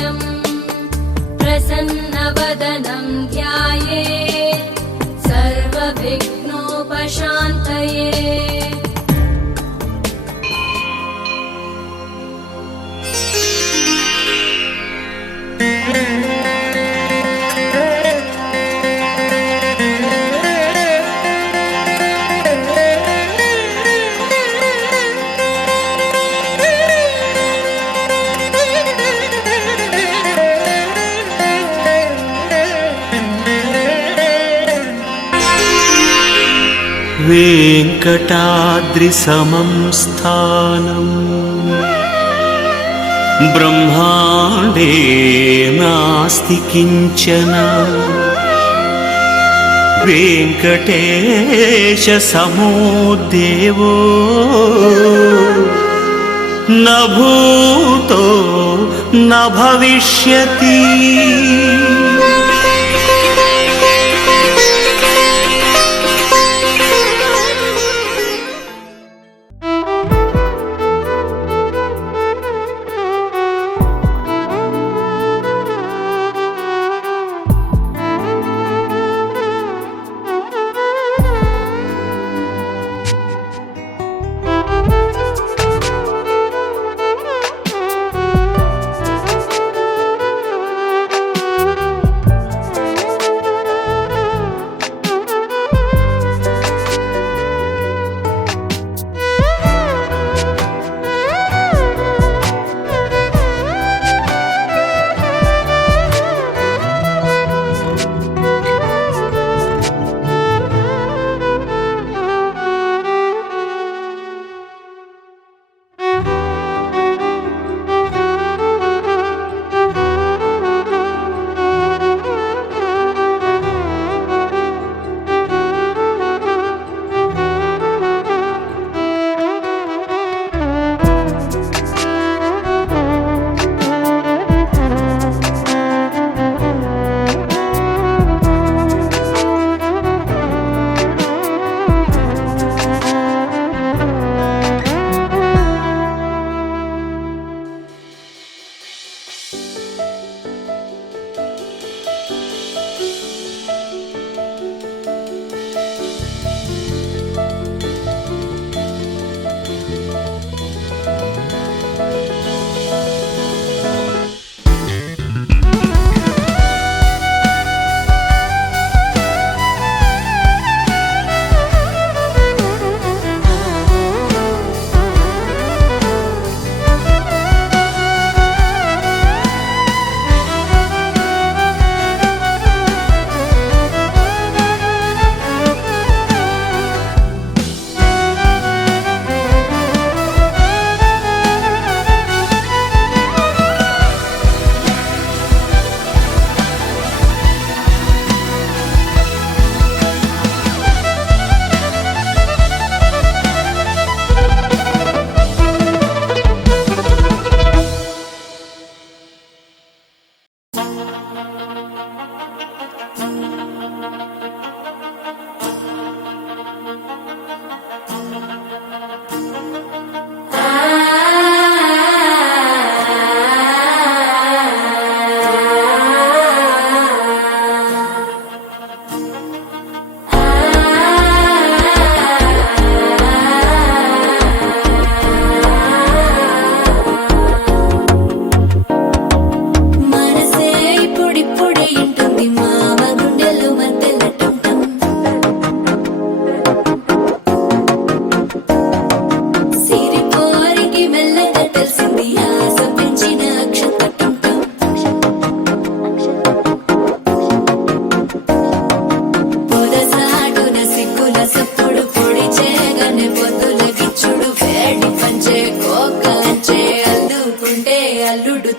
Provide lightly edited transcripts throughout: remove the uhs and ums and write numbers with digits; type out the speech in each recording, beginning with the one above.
नित्यम् प्रसन्नवदनं ध्यायेत् सर्वविघ्नोपशान्तये। वेङ्कटाद्रिसमं स्थानम् ब्रह्माण्डे नास्ति किञ्चन। वेङ्कटेशसमो देवो न भूतो न भविष्यति।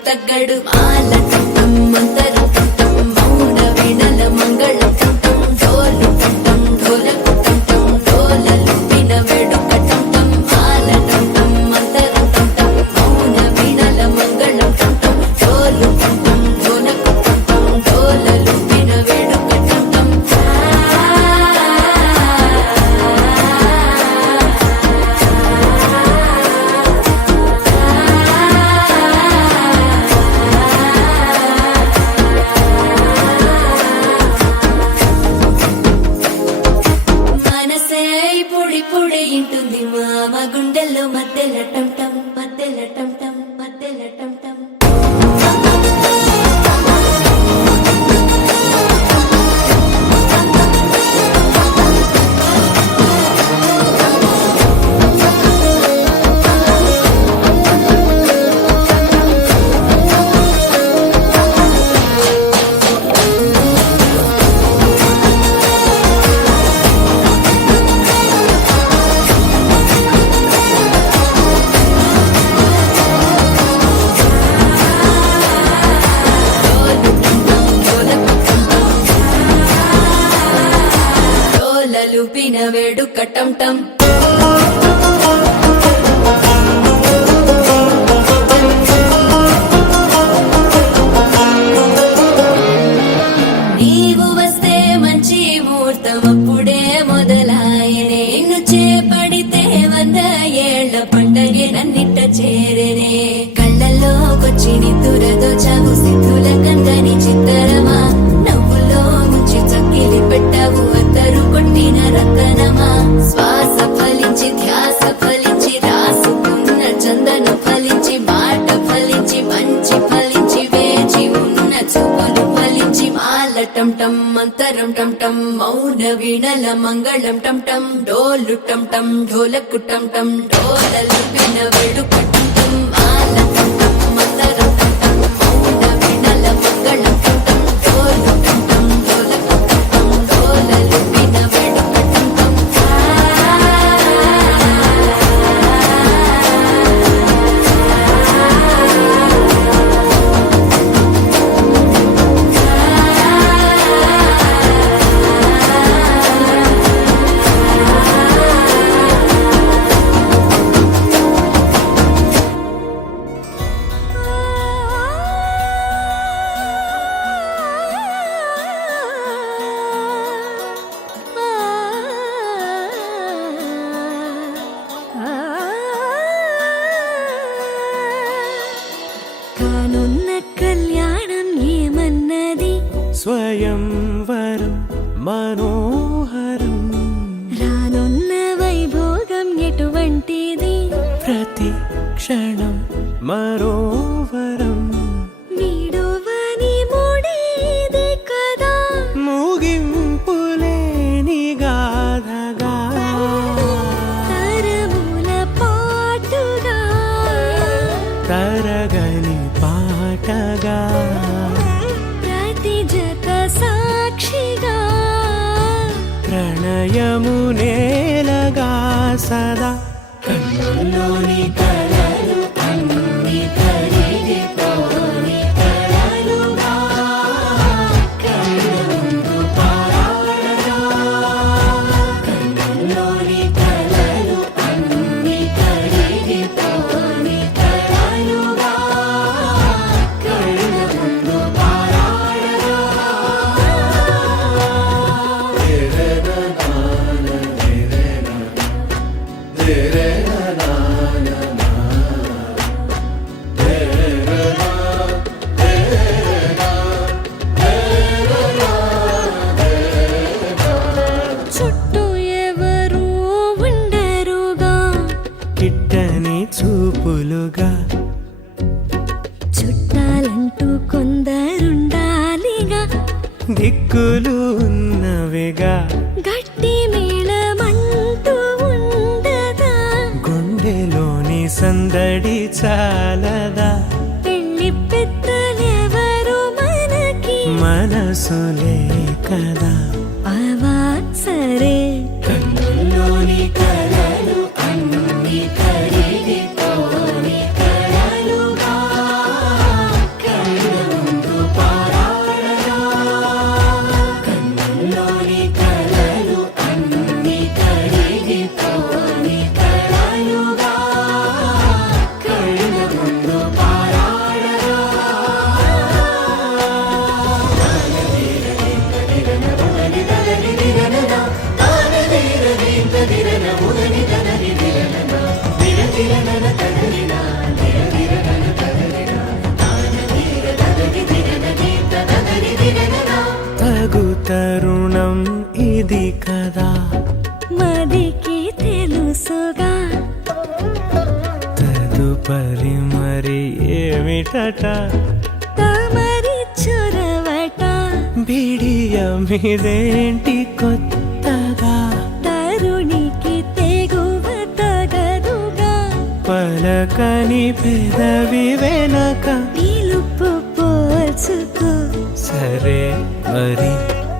తగ్గడు మాలకట్టం మంతరం కట్టం మౌన వీణల మంగళం కట్టం డోలు కట్టం డోలకు కట్టం డోలలు విన వేడుక కట్టం మాలకట్టం మంతరం కట్టం మౌన వీణల మంగళం కట్టం డోలు కట్టం డోలకు కట్టం డోలలు విన వేడుక కట్టం వేడుక టం టం నీవు వస్తే మంచి ముహూర్తం అప్పుడే మొదలాయనే నిన్ను చేపడితే 100 ఏళ్ల పండగే నన్నిట్ట చేరేనే కళ్ళల్లోకొచ్చి నిద్దురదోచావు సిద్ధుల కందని చిత్తరమా నవ్వులో ముంచి చక్కిలి పెట్టావు అద్దరు కొట్టిన రతనమా శ్వాస ఫలించి ధ్యాస ఫలించి రాసుకున్న చందను ఫలించి మాట ఫలించి మంచి ఫలించి వేచి ఉన్న చూపులు ఫలించి మాల టం టం మంతరం టం టం మౌన వీణల మంగళం టం టం డోలు టం టం ఢోలకు టం టం డోలలు విన వేడుక టం టం మాల టం టం మంతరం టం టం మౌన వీణల మంగళం టం టం డోలు టం టం ఢోలకు టం టం డోలలు విన వేడుక టం టం కానున్న కళ్యాణం ఏమన్నది స్వయంవరం మనోహరం రానున్న వైభోగం ఎటువంటిది ప్రతి క్షణం మరోవరం వీడువని మూడేది కదా ముగింపులేని గాథగా తరముల పాటుగా తరగని పాటగా ప్రతి జత సాక్షిగా ప్రణయము నేలగా సదా కన్నుల్లోని కలలు అన్ని కరిగిపోని కలలుగా కళ్ళ ముందు పారాడగా కన్నుల్లోని కలలు అన్ని కరిగిపోని కలలుగా కళ్ళ ముందు పారాడగా చుట్టూ ఎవరు ఉండరుగా కిట్టని చూపులుగా చుట్టాలంటూ కొందరుండాలిగా దిక్కులు ఉన్నవిగా గట్టి మేళమంటూ ఉండదా గుండెలోని సందడి చాలదా పెళ్లి పెద్దలెవరు మనకి మనసులే కదా అవా సరే కన్నుల్లోని కలలు అన్ని కరిగిపోని కలలుగా కళ్ళ ముందు పారాడగా కన్నుల్లోని కలలు అన్ని కరిగిపోని కలలుగా కళ్ళ ముందు పారాడగా తగు తరుణం ఇది కదా మదికి తెలుసుగా తదుపరి మరి ఏమిటట తమరి చొరవట బిడియమిదేంటి కొత్తగా తరుణికి తెగువ తగదుగా పలకని పెదవి వెనక పిలుపు పోల్చుకో సరే మరి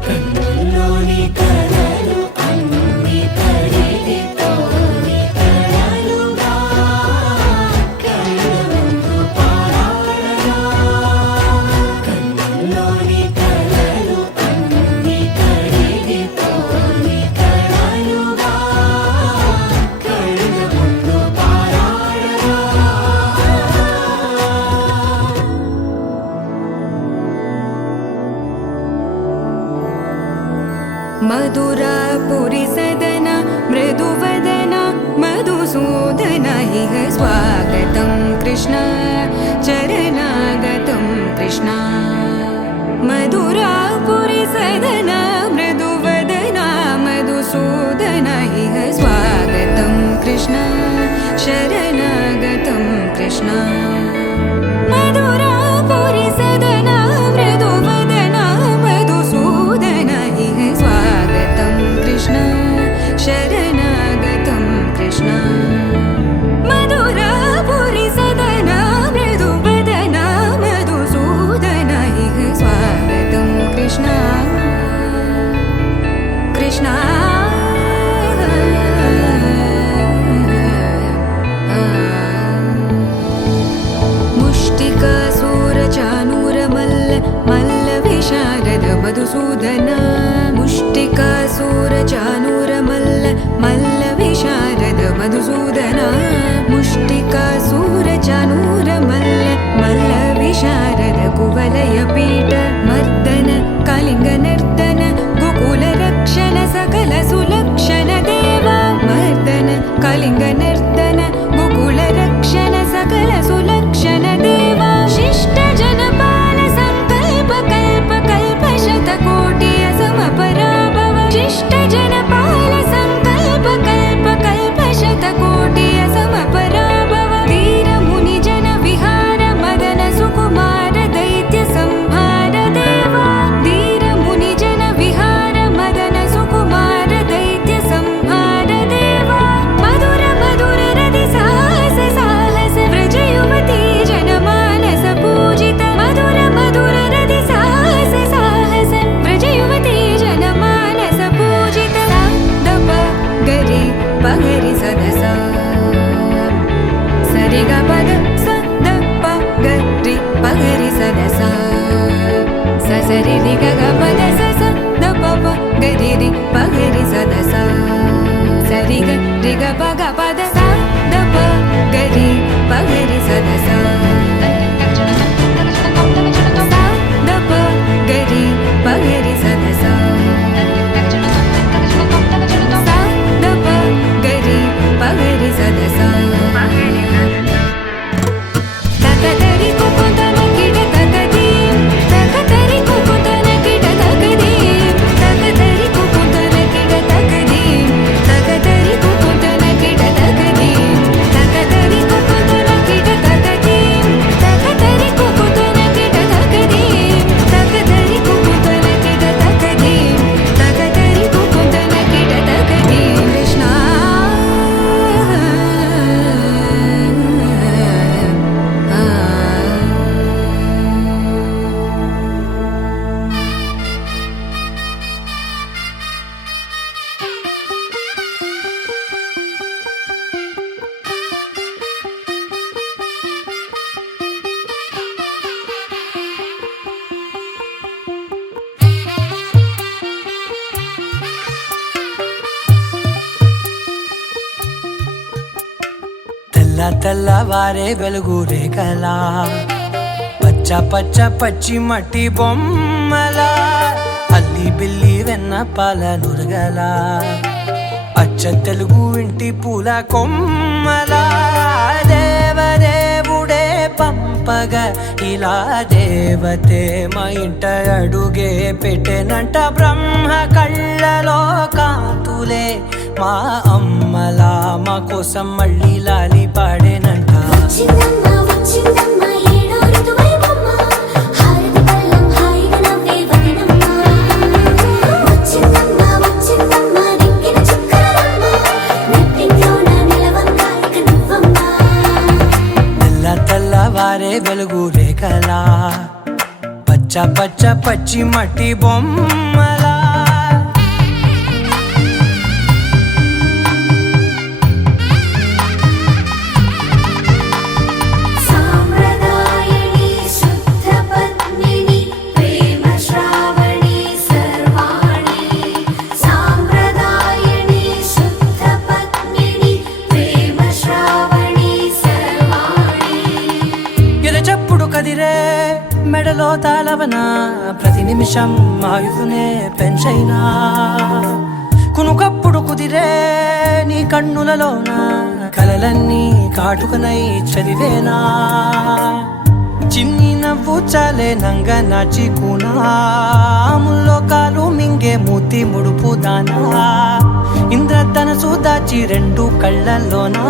కన్నుల్లోని కలలు అన్ని కరిగిపోని కలలుగా కళ్ళ ముందు పారాడగా కన్నుల్లోని కలలు అన్ని కరిగిపోని కలలుగా मधुरापुरी सदन मृदुवदन मधुसूदन इह स्वागतं कृष्ण चरणागतं कृष्ण मधुरापुरी सदन मृदुवदन मधुसूदन इह स्वागतं कृष्ण शरणागतं कृष्ण मधुरापुरी सदन मृदुवदन मधुसूदन इह स्वागतं कृष्ण शरणागतं कृष्ण मधुरापुरी सदन मृदुवदन मधुसूदन इह स्वागतं कृष्ण कृष्ण मुष्टिकासूरचानूरमल्ल मल्लविशारद मधुसूदन मुष्टिकासूरचानूरमल्ल मल्लविशारद मधुसूदन मुष्टिकासूरचानूरमल्ल मल्लविशारद कुवलयपीठ मर्दन कलिङ्गनर्दन गोकुलरक्षण सकल सुलक्षण देव मर्दन कलिङ्गनर्दन गोकुलरक्षण सकल सुलक्षण देव शिष्ट जनपाल संकल्प कल्प कल्प शतकोटि असमपराभव शिष्ट जनपाल संकल्प कल्प कल्प शतकोटि असमपराभव वीर मुनि जन विहार मदन सुकुमार दैत्य संहार देव वीर मुनि जन विहार मदन सुकुमार दैत्य संहार देव मधुर मधुर रति साहस साहस व्रज युवती जनमानस पूजित मधुर मधुर रति साहस साहस व्रज युवती जनमानस पूजित दप गरि पगरि सदस सरि ग पद स द प गरि पगरि सदस स सरि रि ग ग पद स स द प प गरि रि पगरि सदस सरि ग रि ग प ग पद स द प गरि पगरि सदस स द प गरि पगरि सदस स द प गरि पगरि सदस तकतरि कुकुतन किट तकदीं तकतरि कुकुतन किट तकदीं तकतरि कुकुतन किट तकदीं तकतरि कुकुतन किट तकदीं तकतरि कुकुतन किट तकदीं तकतरि कुकुतन किट तकदीं तकतरि कुकुतन किट तकदीं तकतरि कुकुतन किट तकदीं कृष्ण తెల్ల తెల్లవారే వెలుగు రేఖలా పచ్చ పచ్చ పచ్చి మట్టి బొమ్మలా అల్లి బిల్లి వెన్న పాల నురగలా అచ్చ తెలుగు ఇంటి పూల కొమ్మలా దేవదేవుడే పంపగా ఇలా దేవతే మా ఇంట అడుగే పెట్టెనంట బ్రహ్మ కళ్ళలో కాంతులే మా అమ్మలా మా కోసం మళ్ళీ లాలి పాడేనంట వచ్చిందమ్మ వచ్చిందమ్మ ఏడో ఋతువైవమ్మ హారతి పళ్ళం హాయిగా నవ్వే వదనమ్మ వచ్చిందమ్మ వచ్చిందమ్మ నెక్కిన చుక్కలమ్మ నెట్టింట్లోన నిలవంగా ఇక నువ్వమ్మ తెల్ల తెల్లవారే వెలుగు రేఖలా పచ్చ పచ్చ పచ్చి మట్టి బొమ్మలా సాంప్రదాయని శుద్ధ పద్మిని ప్రేమ శ్రావణి సర్వాణి సాంప్రదాయని శుద్ధ పద్మిని ప్రేమ శ్రావణి సర్వాణి ఎద చప్పుడు కదిరే మెడలో తలవన ప్రతి నిమిషం ఆయుధునే పెంచైనా కునుకప్పుడు కుదిరే నీ కన్నులలోన కలలన్నీ కాటుకనై చదివేనా చిన్ని నవ్వు చాలే నంగ నాచి కూనాముల్లో కాలు మింగే మూతి ముడుపు దానా ఇంద్రధనసు దాచి రెండు కళ్ళల్లోనా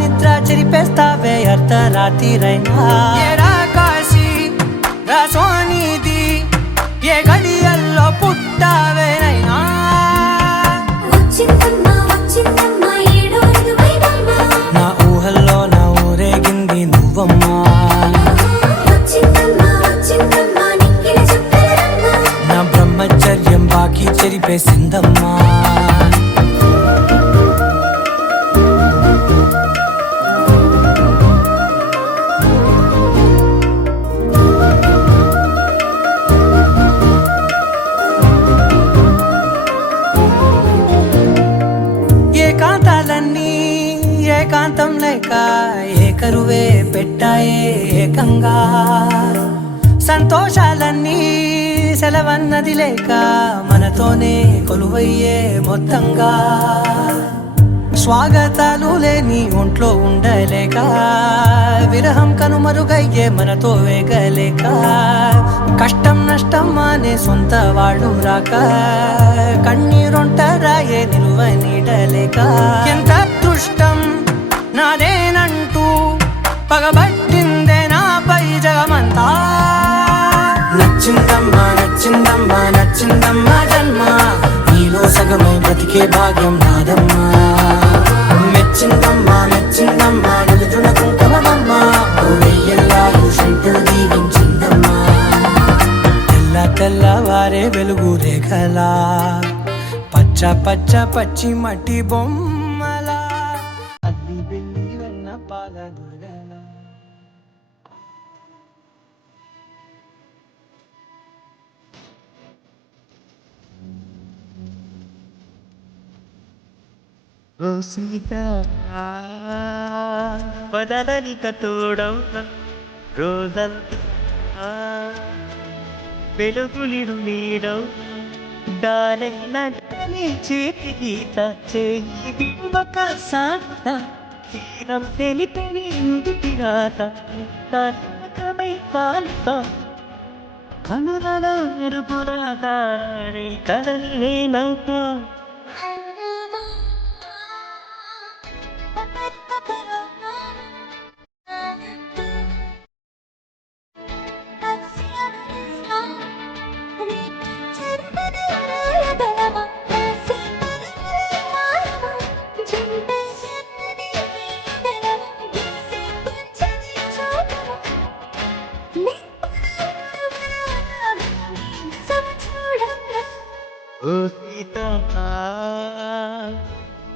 నిద్ర చెరిపేస్తావే అర్ధరాత్రిరైనా ఏరా కాశీ రా సోనిది ఏ గడియల్లో పుట్టావేనైనా వచ్చిందమ్మా వచ్చిందమ్మా ఏడో ఋతువైవమ్మ నా ఊహల్లో నా ఊరేగింది నువ్వమ్మా వచ్చిందమ్మా వచ్చిందమ్మా నిక్కిన చుక్కలమ్మ నా బ్రహ్మచర్యం బాకీ చెరిపేసిందమ్మా ఏకాంతాలన్నీ ఏకాంతం లేక ఏకరువే పెట్టాయే ఏకంగా సంతోషాలన్నీ సెలవన్నది లేక మనతోనే కొలువయ్యే మొత్తంగా స్వాగతాలు లేని ఒంట్లో ఉండలేక విరహం కనుమరుగయ్యే మనతో వేగలేక కష్టం నష్టం అనే సొంత వాడు రాక కన్నీరొంటరాయే నిలువ నీడలేక ఎంత అదృష్టం నాదేనంటూ పగబట్టిందే నాపై జగమంతా నచ్చిందమ్మా నచ్చిందమ్మా నచ్చిందమ్మా జన్మ నీలో సగమై బ్రతికే భాగ్యం నాదమ్మా మెచ్చిందమ్మా మెచ్చిందమ్మా నిలుతున్న కుంకుమమ్మా వెయ్యల్లాలు శంకులు దీవించిందమ్మా తెల్ల తెల్లవారే వెలుగు రేఖలా పచ్చ పచ్చ పచ్చి మట్టి బొమ్మలా అల్లి వెళ్ళి వెన్న పాల దుర్గలా ఓ సీత పదలనిక తోడవు రోజంతా వెలుగులిడు నీడవు దానైన చేతి గీత చేయి ఒక సాత తీరం తెలిపని రాత తనకమై పాలుత కనులలో ఎరుపురాగారి కదలే నవ్వు ఓ సీత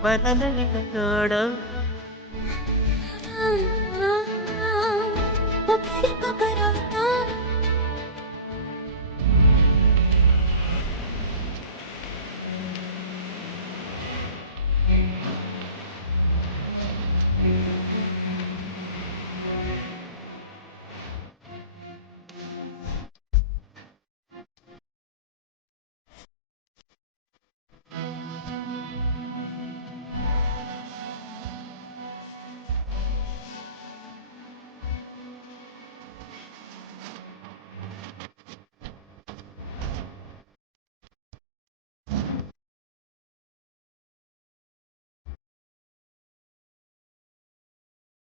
పదలనిక తోడవు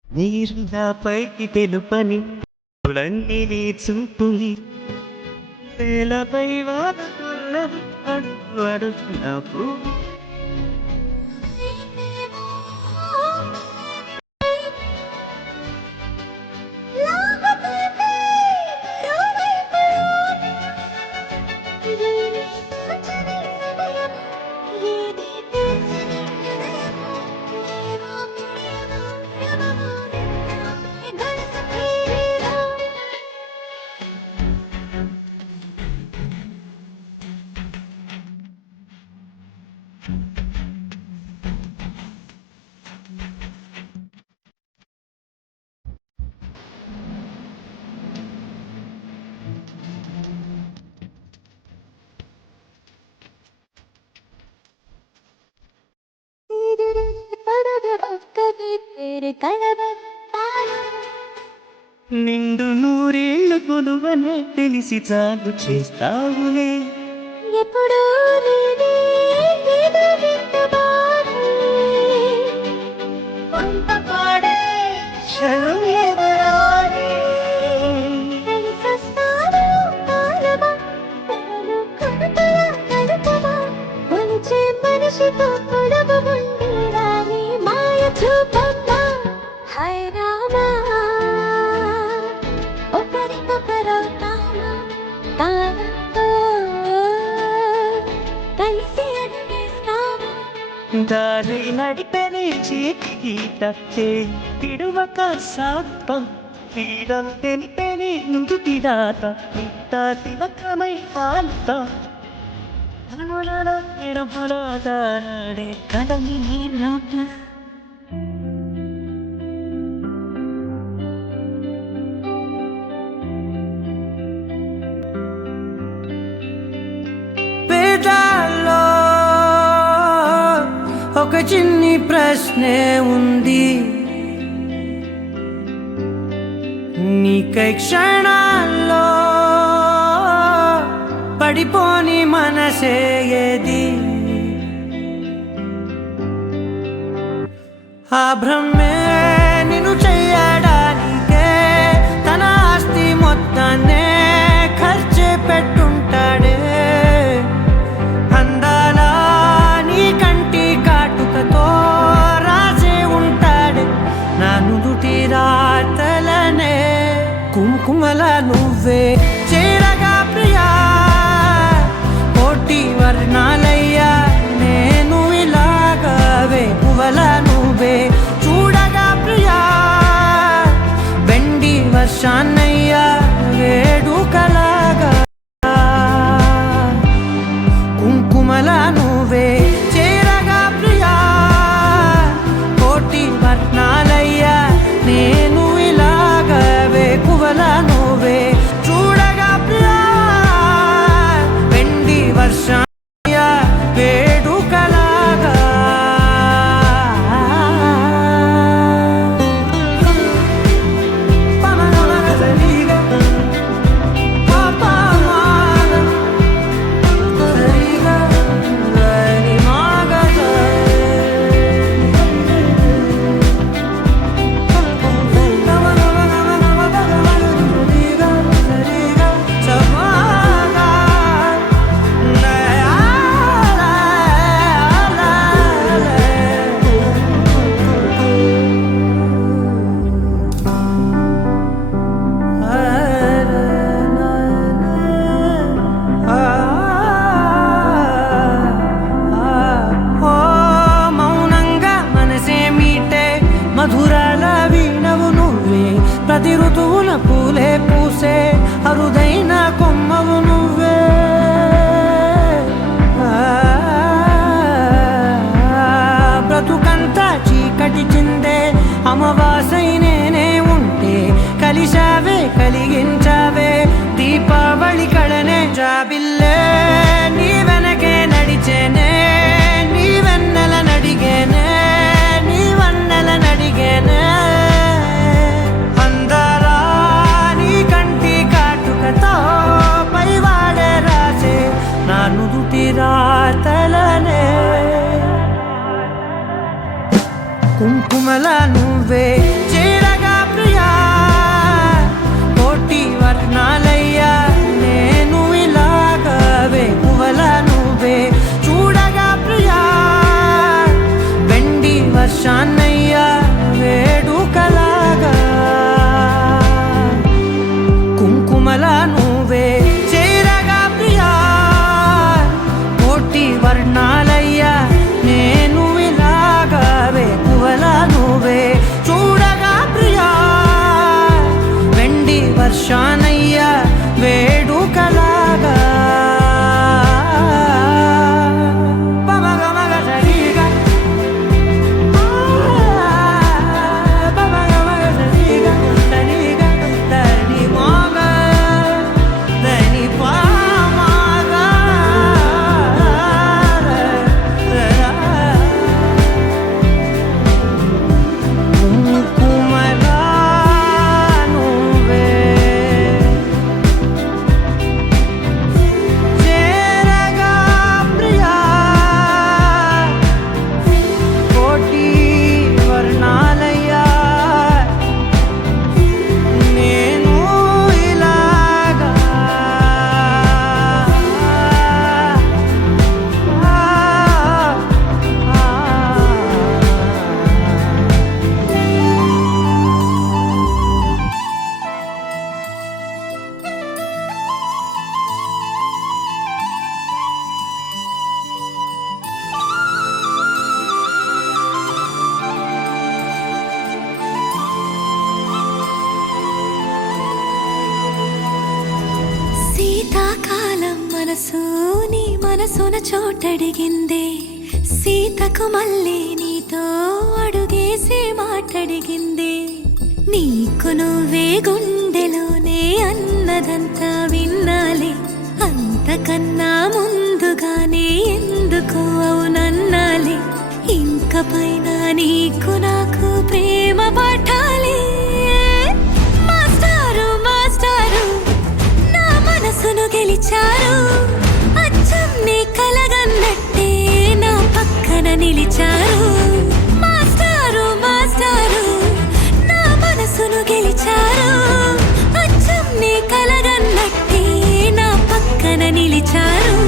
నీరుగా పైకి తెలుపని పులంగి నీ చూపుని నేలపై వాడుతున్న అడుగు అడుగునప్పుడు నిండు నూరేళ్ళు కొలువనే తెలిసి చాలు చేస్తావులే. ఎప్పుడూ లేని ఏదో వింత బాధే. కొంత పాడే క్షణం ఎదురాడే. తెలిసొస్తాను కాలమా, తనను కనుతల కడుపుమా, కొలిచే మనిషితో పొడవు ఉండి రాని మాయ చూపమ్మా. హై రామా, ఒకరికొకరవుతామా, తానంతో కలిసి అడిగేస్తామా. దారి నడిపెనే చేతి గీత విడువక సాత్వం తీరం తెలిపెనే నుదుటి దాత ఇంత తిలకమై పాలుత అనులలో నిరమలాడే కలమి నీరు. పేదాల్లో ఒక చిన్ని ప్రశ్నే ఉంది, నీకై క్షణాల్లో పడిపోని మనసే ఏది? ఆ భ్రమే నిన్ను చెయ్యడానికే తన ఆస్తి మొత్తాన్నే ఖర్చే పెట్టుంటాడే. అందాల నీ కంటి కాటుకతో రాసే ఉంటాడే నా నుదుటి రాతలనే. కుంకుమల నువ్వే చేరగా ప్రియా, కోటి వర్ణాలయ్యా నేను ఇలాగవే. పువ్వల నువ్వే చూడగా ప్రియా, వెండి వర్షాన్నయ్యా వేడుకలాగా. కుంకుమల నువ్వే చేరగా ప్రియా, కోటి వర్ణాలయ్యా నేను ఇలాగవే. పువ్వల నువ్వే చూడగా ప్రియా, వెండి వర్షాన్నయ్యా వేడుకలాగా. మధురాల వీణవు నువ్వే, ప్రతి ఋతువున పూలే పూసే అరుదైన కొమ్మవు నువ్వే. బ్రతుకంతా చీకటి చిందే అమవాసై నేనే ఉంటే కలిశావే కలిగించావే దీపావళి కళనే. జాబిల్లే నీ వెనకే నడిచేనే, నీ వెన్నెల నడిగేనే, నీ వన్నెల నడిగేనే. అందరా నీ కంటి కాటుకతో పైవాడే రాసే నా నుదుటి రాతలనే. కుంకుమల నువ్వే చేరగా ప్రియా, కోటి వర్ణాలయ్యా నేను ఇలాగవే. పువ్వల నువ్వే చూడగా ప్రియా, వెండి వర్షాన్నయ్యా వేడుకలాగా. కుంకుమల నువ్వే చేరగా ప్రియా, కోటి వర్ణాలయ్యా నేను ఇలాగవే. పువ్వల నువ్వే చూడ శీతాకాలం మనసు నీ మనసున చోటడిగిందే సీతకు మళ్ళీ నీతో అడుగేసి మాటడిగిందే నీకు నువ్వే గుండెలోనే అన్నదంతా విన్నాలే అంతకన్నా ముందుగానే ఎందుకు అవునన్నాలే ఇంక పైన నీకు నాకు ప్రేమ పాఠాలే మాస్టారు మాస్టారు నా మనసును గెలిచారు అచ్చం నీ కలగన్నట్టే నా పక్కన నిలిచారు మాస్టారు మాస్టారు నా మనసును గెలిచారు అచ్చం నీ కలగన్నట్టే నా పక్కన నిలిచారు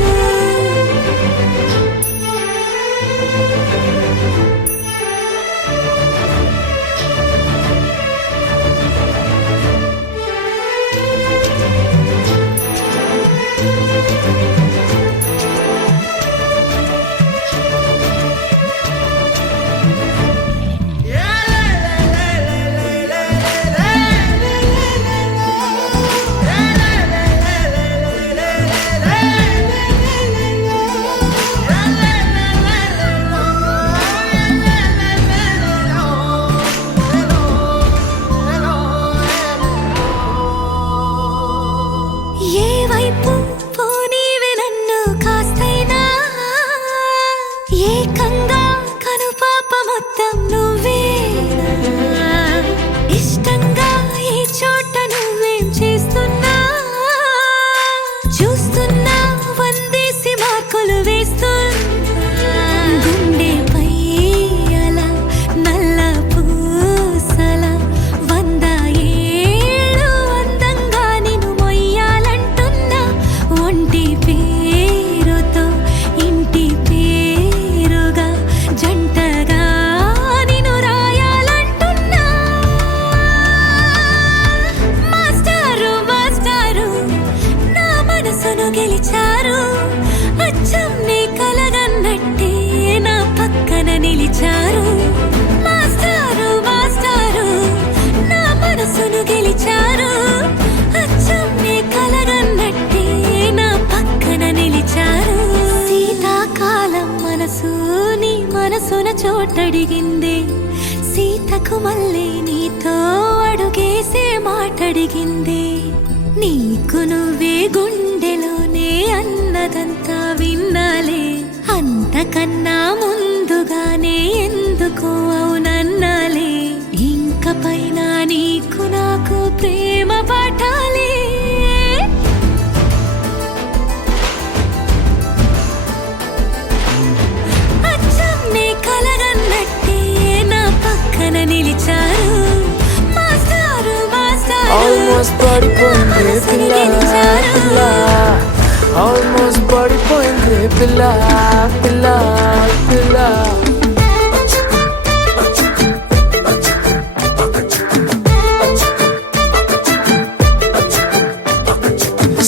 ఏ వైపు పోనీవి నన్ను కాస్తైనా ఏకంగా కనుపాప మొత్తం నువ్వేనా ఇష్టంగా ఏ చోట నువ్వేం చేస్తున్నా చూస్తున్నా వందేసి మార్కులు వేస్తున్నా గుండెపై అలా నల్ల పూసల 100 ఏళ్ళు అందంగా నిన్ను మొయ్యాలంటున్నా ఒంటి పేరుతో ఇంటి పేరుగా జంటగా నిన్ను రాయాలంటున్నా మాస్టారు మాస్టారు నా మనసును గెలిచారు అచ్చం నీ కలగన్నట్టే నా పక్కన నిలిచారు మాస్టారు మాస్టారు నా మనసును గెలిచారు అచ్చం నీ కలగన్నట్టే నా పక్కన నిలిచారు శీతాకాలం మనసు నీ మనసున చోటడిగిందే సీతకు మళ్ళీ నీతో అడుగేసే మాటడిగిందే నీకు నువ్వే గుండెలోనే అన్నదంతా విన్నాలే అంతకన్నా ముందుగానే ఎందుకు అవునన్నాలే ఇంక పైన నీకు నాకు ప్రేమ పాఠాలే అచ్చం నీ కలగన్నట్టే నా పక్కన నిలిచారు మాస్టారు మాస్టారు Almost పడిపోయింది పిల్ల పిల్ల Almost పడిపోయింది పిల్ల పిల్ల పిల్ల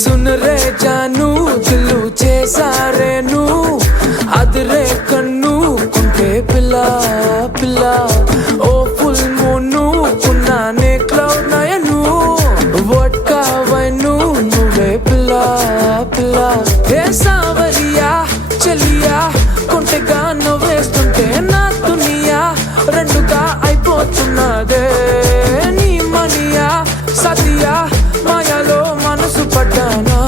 सुन रे जानू दिलू చేసారే నువ్వు అదిరే కన్ను కుంటే పిల్ల పిల్ల ఓ ఫుల్ మూను కున్నానే క్లౌడ్ నయను వడ్కా వైను నువ్వే పిల్ల పిల్ల ఏ సావరియా చెలియా కుంటెగా నవ్వేస్తుంటే నా దునియా రెండుగా అయిపోతున్నదే నీ మనియా సతియా మాయలో మనసు పడ్డానా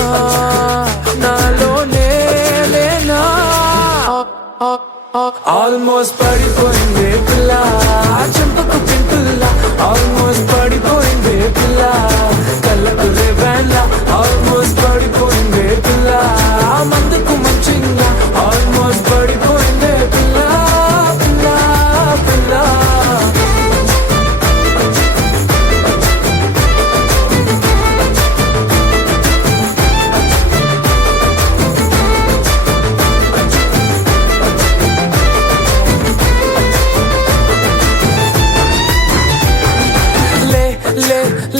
నాలో లేనా ఆల్మోస్ట్ పడిపోయింది పిల్ల చెంపకు పింపుల్ల ఆల్మోస్ట్ పడిపోయింది పిల్ల కళ్ళకు రేవెళ్ళ ఆల్మోస్ట్ పడిపోయింది పిల్ల మందుకు మంచిగా ఆల్మోస్ట్ పడిపోయింది పిల్ల పిల్ల పిల్ల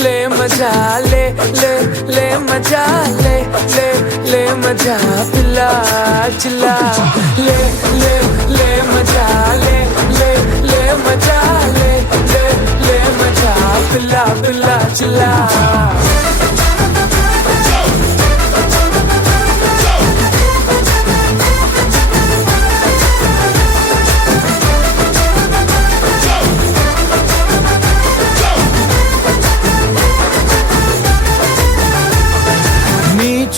ले मजा ले मजा ले मजा पिला चिल्ला ले मजा ले मजा ले मजा पिला चिल्ला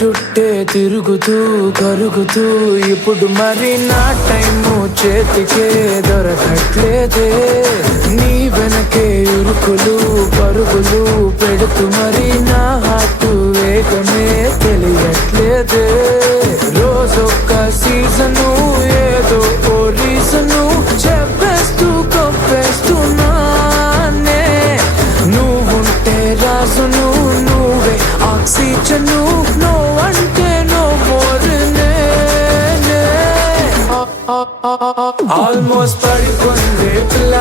చుట్టే తిరుగుతూ కరుగుతూ ఇప్పుడు మరి నా టైము చేతికే దొరకట్లేదే నీ వెనకే ఉరుకులు పరుగులు పెడుతూ మరి నా హార్ట్ వేగమే తెలియట్లేదే రోజొక్క సీజను ఏదో ఓ రీజను చెప్పేస్తూ కప్పేస్తున్నానే నువ్వుంటే రాసును నువ్వే ఆక్సిజను నో అంటే నో మోర్ ఆల్మోస్ట్ పడిపోయింది పిల్ల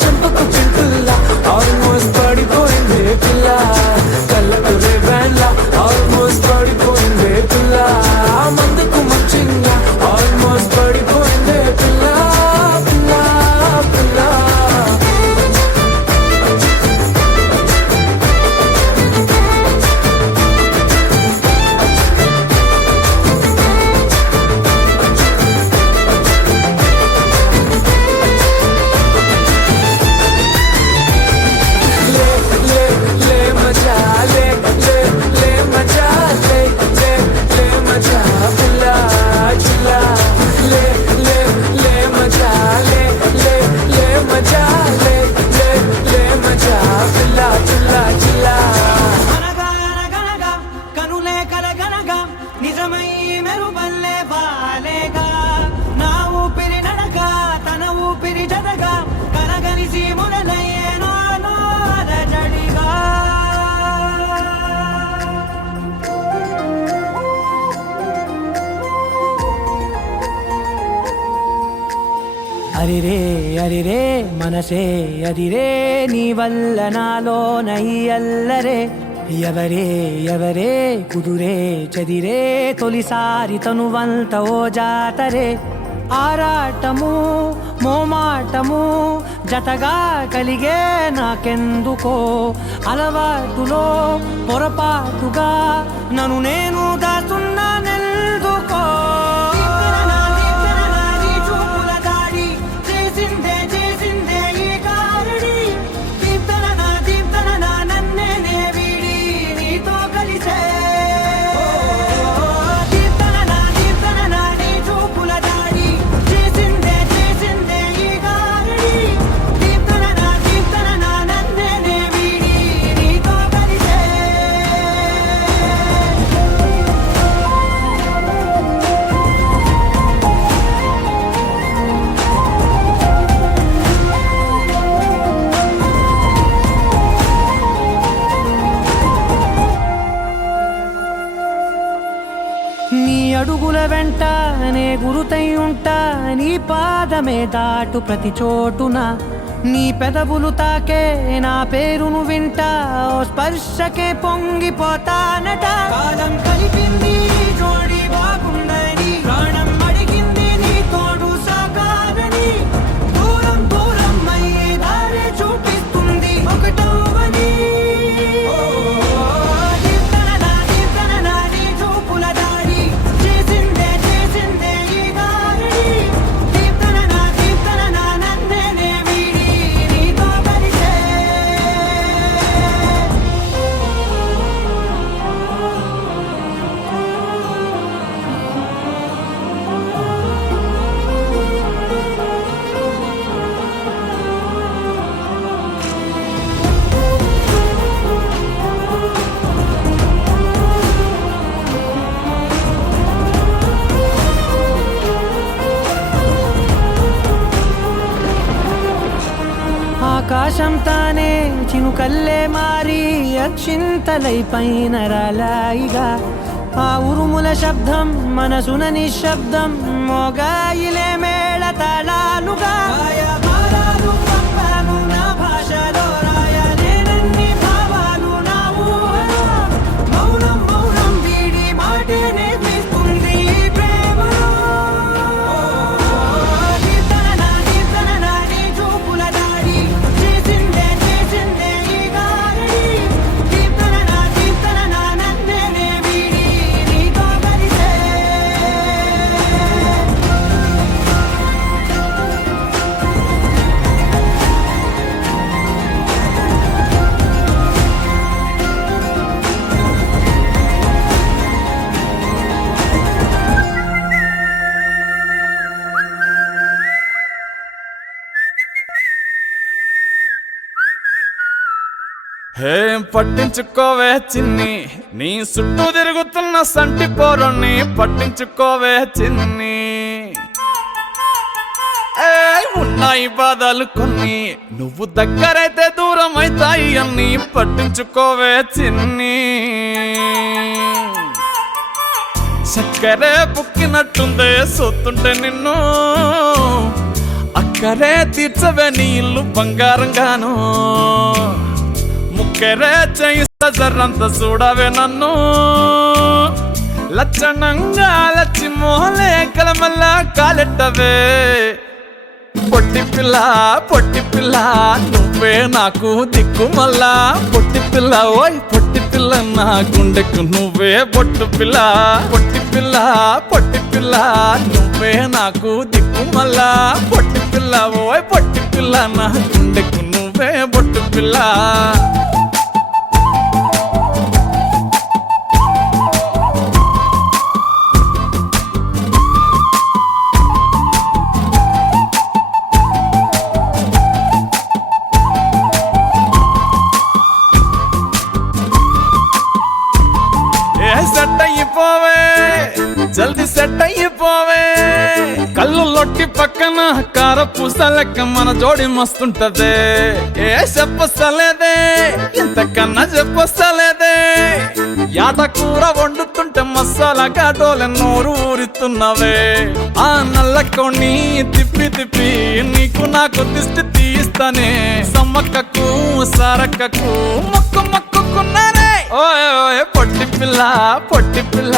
చంపకు చింటుల్ల ఆల్మోస్ట్ పడిపోయింది పిల్ల కళ్ళకు రేవెన్ల ఆల్మోస్ట్ పడిపోయింది పిల్ల మందుకు మంచిగా ఆల్మోస్ట్ పడిపోయింది పిల్ల పిల్ల పిల్ల కనులే కలగనగా నిజమై మెరుపల్లే బాలేగా నా ఊపిరి నడక తన ఊపిరి జడగా కలగలిసి ముడలయ్యేనో జడిగా అరిరే అరిరే మనసే అదిరే నీ వల్ల నాలో నయ్యల్లరే ఎవరే ఎవరే కుదురే చదిరే తొలిసారి తనువంత ఓ జాతరే ఆరాటము మోమాటము జతగా కలిగే నాకెందుకో అలవాటులో పొరపాటుగా నన్ను నేను దాస్తున్నానెందుకో నీ అడుగుల వెంట నే గురుతై ఉంటా నీ పాదమే దాటు ప్రతి చోటున నీ పెదవులు తాకే నా పేరును వింటా ఓ స్పర్శకే పొంగిపోతానట కాలం కలిపింది జోడి బాగుందని ప్రాణం అడిగింది నీ తోడు సాగాలని దూరం దూరం అయ్యే దారి చూపిస్తుంది ఒకటవని ఆకాశం తానే చినుకల్లే మారి అక్షింతలై పైన రాలాయిగా ఆ ఉరుముల శబ్దం మనసున నిశ్శబ్దం మోగాయిలే మేళ తాళాలుగా నా భాషలో రాయలేనన్ని భావాలు నా ఊహలో మౌనం మౌనం వీడి మాటే నేర్పిస్తుంది ప్రేమలో ఏం పట్టించుకోవే చిన్ని, నీ చుట్టూ తిరుగుతున్న సంటి పోరుని పట్టించుకోవే చిన్ని. ఉన్నాయి బాధలు కొన్ని, నువ్వు దగ్గరైతే దూరం అవుతాయి అన్ని పట్టించుకోవే చిన్ని. చక్కరే పుక్కినట్టుందే సొత్తుంటే నిన్ను, అక్కరే తీర్చవే నీ ఇల్లు బంగారంగాను. ముక్కరే చేయిస్తా జర్రంత చూడవే నన్ను, లచ్చణంగా లచ్చి మోహలే కలమల్ల కాలెట్టవే. పొట్టి పిల్ల పొట్టి పిల్ల నువ్వే నాకు దిక్కు మళ్ళా. పొట్టి పిల్ల ఓయ్ పొట్టి పిల్ల నా గుండెకు నువ్వే బొట్టు పిల్ల. పొట్టి పిల్ల పొట్టి పిల్ల నువ్వే నాకు దిక్కు మళ్ళా. పొట్టి పిల్ల ఓయ్ పొట్టి పిల్ల నా గుండెకు నువ్వే బొట్టు పిల్ల. సెట్ అయిపోవే జల్దీ సెట్ అయిపోవే. కళ్ళు లొట్టి పక్కన కార పూసలెక్క మన జోడి మస్తుంటదే. ఏ చెప్పలేదే ఇంతకన్నా చెప్పలేదే. యాట కూర వండుతుంటే మసాలా కాటోలే నోరు ఊరిస్తున్నవే. ఆ నల్లకోని తిప్పి తిప్పి నీకు నాకు దిష్టి తీయిస్తానే. సమ్మక్కకు సారక్కకు మొక్కు మొక్కుకున్నానే. ఓయ్ ఓయ్ పొట్టి పిల్ల పొట్టి పిల్ల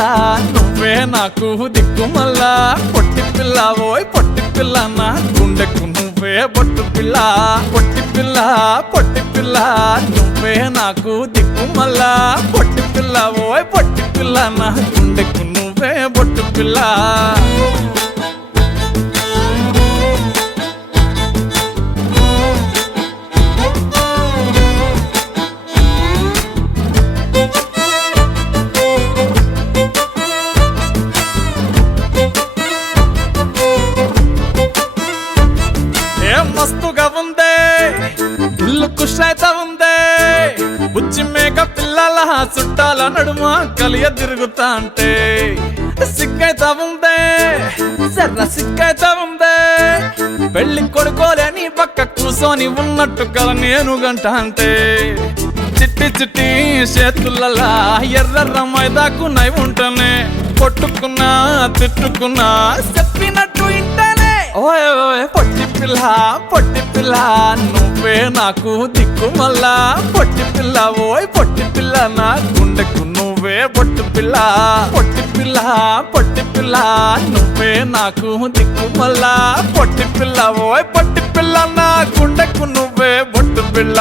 నువ్వే నాకు దిక్కు మళ్ళా. పొట్టి పిల్ల ఓయ్ పొట్టి పిల్ల నా గుండెకు నువ్వే బొట్టు పిల్ల. పొట్టి పిల్ల పొట్టి పిల్ల నువ్వే నాకు దిక్కు మళ్ళా. పొట్టి పిల్ల ఓయ్ పొట్టి పిల్ల నా గుండెకు నువ్వే బొట్టు పిల్ల. మస్తుగా ఉందే ఇల్లు కుషైతా ఉందే. బుచ్చి మేక పిల్లల చుట్టాల నడుమ కలియ తిరుగుతా అంటే సిగ్గైతా ఉందే. సర్ర సిగ్గైతా ఉందే. పెళ్లి కొడుకోలేని పక్క కూసోని ఉన్నట్టు కల నేను గంట అంటే. చిట్టి చిట్టి చేతులలా ఎర్ర మైదాకు నై ఉంటనే. కొట్టుకున్నా తిట్టుకున్నా చెప్పినట్టు ఇంటనే. ఓయ్ ఓయ్ పొట్టి పిల్ల పొట్టి పిల్ల నువ్వే నాకు దిక్కు మళ్ళా. పొట్టి పిల్ల ఓయ్ పొట్టి పిల్ల నా గుండెకు నువ్వే బొట్టు పిల్ల. పొట్టి పిల్ల పొట్టి పిల్ల నువ్వే నాకు దిక్కు మళ్ళా. పొట్టి పిల్ల ఓయ్ పొట్టి పిల్ల నా గుండెకు నువ్వే బొట్టు పిల్ల.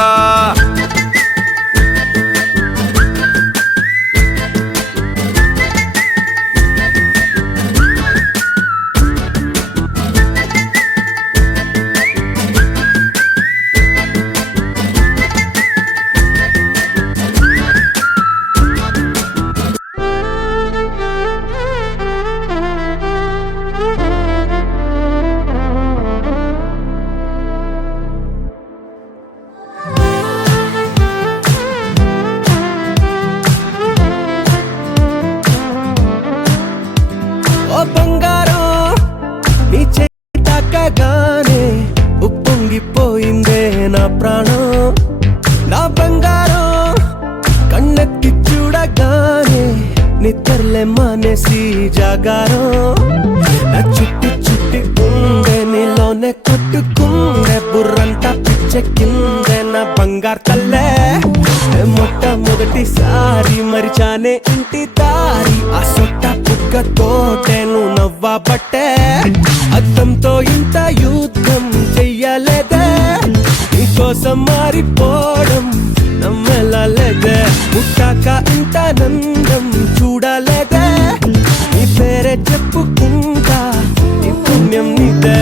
ఓ బంగారం నీ చేయి తాకగానే ఉప్పొంగిపోయిందే నా ప్రాణం. నా బంగారం కన్నెత్తి చూడగానే నిద్రలే మానేసి జాగారం. నా చుట్టి చుట్టి ఉండే నీలోనే కొట్టుకుండే బుర్రంతా పిచ్చెక్కిందే నా బంగారు తల్లే. మొట్టమొదటిసారి మరిచానే ఇంటి దారి. ఆ సొట్ట పుక్క తోటే నువ్వు నవ్వబట్టే. అద్దంతో ఇంత యుద్ధం చెయ్యలేదే. నీకోసం మారిపోవడం నమ్మలేదే. పుట్టాక ఇంత నందం చూడలేదే. నీ పేరే చెప్పుకుంటా నీ పుణ్యం నీదే.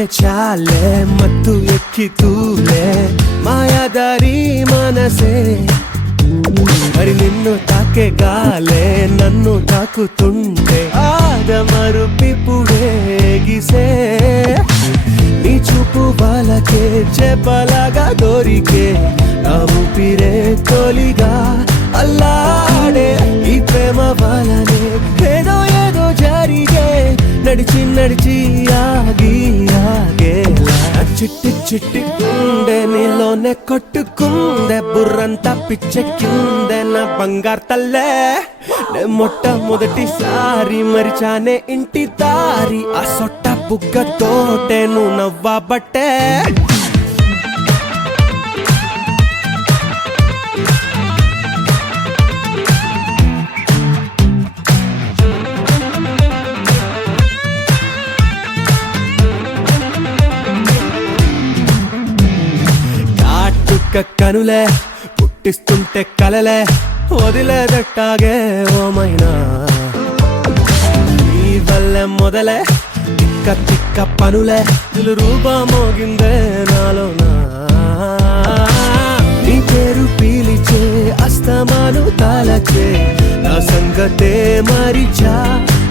నువ్వుంటే చాలే మత్తు ఎక్కి తూలే మాయాదారి మనసే మరి నిన్ను తాకే గాలే నన్ను తాకుతుంటే ఆదమరుపిపుడే గిసే నీ చూపు వాళ్ళకే చేపలాగా దొరికే నా ఊపిరే తొలిగా అల్లాడే ఈ ప్రేమ వాళ్ళనే ఏదో ఏదో జరిగే నడిచి నడిచి ఆగి ఆగేలా చిట్టి చిట్టి ఉండే నీలోనే కొట్టుకుందే బుర్రంతా పిచ్చెక్కిందే నా బంగారు తల్లే నే మొట్టమొదటిసారి మరిచానే ఇంటి దారి ఆ సొట్ట బుగ్గతోటే నువ్వు నవ్వబట్టే కనులే పుట్టిస్తుంటే కలలే వదిలేదట్టాగే ఓమైనా నీ వల్లే మొదలే తిక్క తిక్క పనులే రూపమోగిందే నాలోనా నీ పేరు పీలిచే అస్తమాను తాలచే నా సంగతే మరిచా